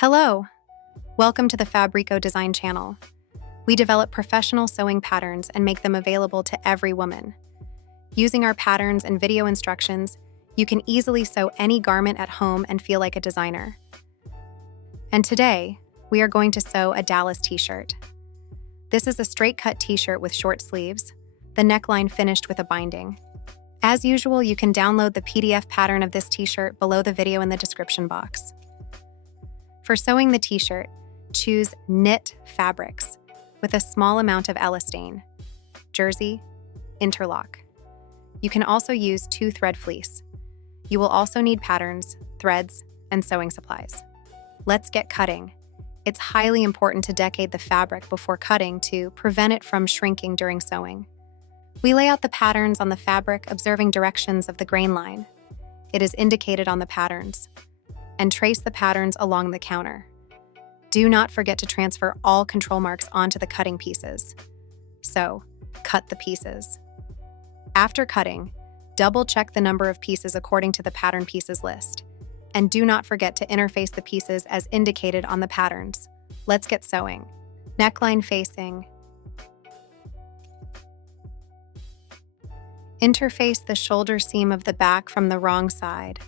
Hello! Welcome to the Fabrico.Design channel. We develop professional sewing patterns and make them available to every woman. Using our patterns and video instructions, you can easily sew any garment at home and feel like a designer. And today, we are going to sew a Dallas t-shirt. This is a straight-cut t-shirt with short sleeves, the neckline finished with a binding. As usual, you can download the PDF pattern of this t-shirt below the video in the description box. For sewing the t-shirt, choose knit fabrics with a small amount of elastane, jersey, interlock. You can also use 2-thread fleece. You will also need patterns, threads, and sewing supplies. Let's get cutting. It's highly important to decade the fabric before cutting to prevent it from shrinking during sewing. We lay out the patterns on the fabric, observing directions of the grain line. It is indicated on the patterns. And trace the patterns along the counter. Do not forget to transfer all control marks onto the cutting pieces. So, cut the pieces. After cutting, double-check the number of pieces according to the pattern pieces list. And do not forget to interface the pieces as indicated on the patterns. Let's get sewing. Neckline facing. Interface the shoulder seam of the back from the wrong side.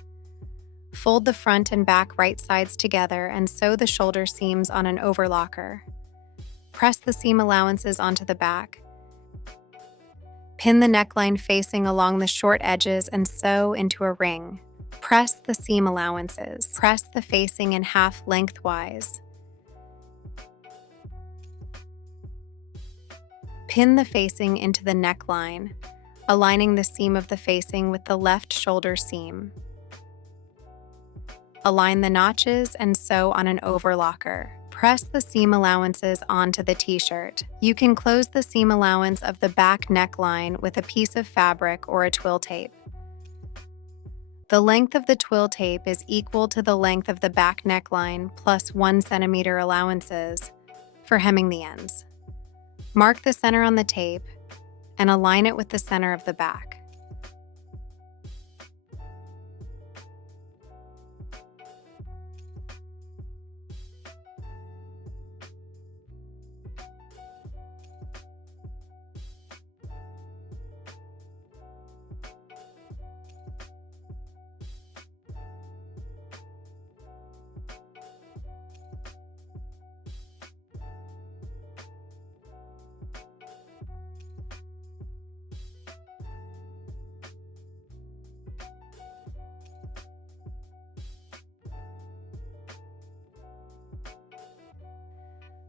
Fold the front and back right sides together and sew the shoulder seams on an overlocker. Press the seam allowances onto the back. Pin the neckline facing along the short edges and sew into a ring. Press the seam allowances. Press the facing in half lengthwise. Pin the facing into the neckline, aligning the seam of the facing with the left shoulder seam. Align the notches and sew on an overlocker. Press the seam allowances onto the t-shirt. You can close the seam allowance of the back neckline with a piece of fabric or a twill tape. The length of the twill tape is equal to the length of the back neckline plus 1 centimeter allowances for hemming the ends. Mark the center on the tape and align it with the center of the back.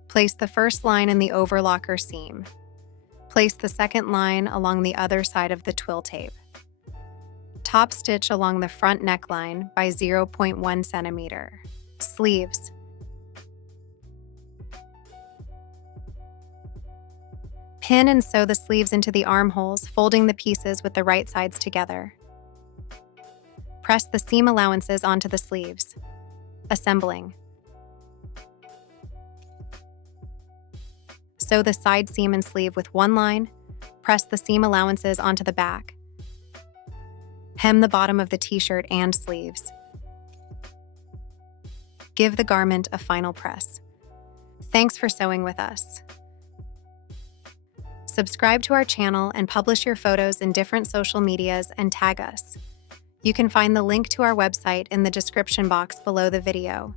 Place the first line in the overlocker seam. Place the second line along the other side of the twill tape. Top stitch along the front neckline by 0.1 centimeter. Sleeves. Pin and sew the sleeves into the armholes, folding the pieces with the right sides together. Press the seam allowances onto the sleeves. Assembling. Sew the side seam and sleeve with one line, press the seam allowances onto the back. Hem the bottom of the t-shirt and sleeves. Give the garment a final press. Thanks for sewing with us. Subscribe to our channel and publish your photos in different social medias and tag us. You can find the link to our website in the description box below the video.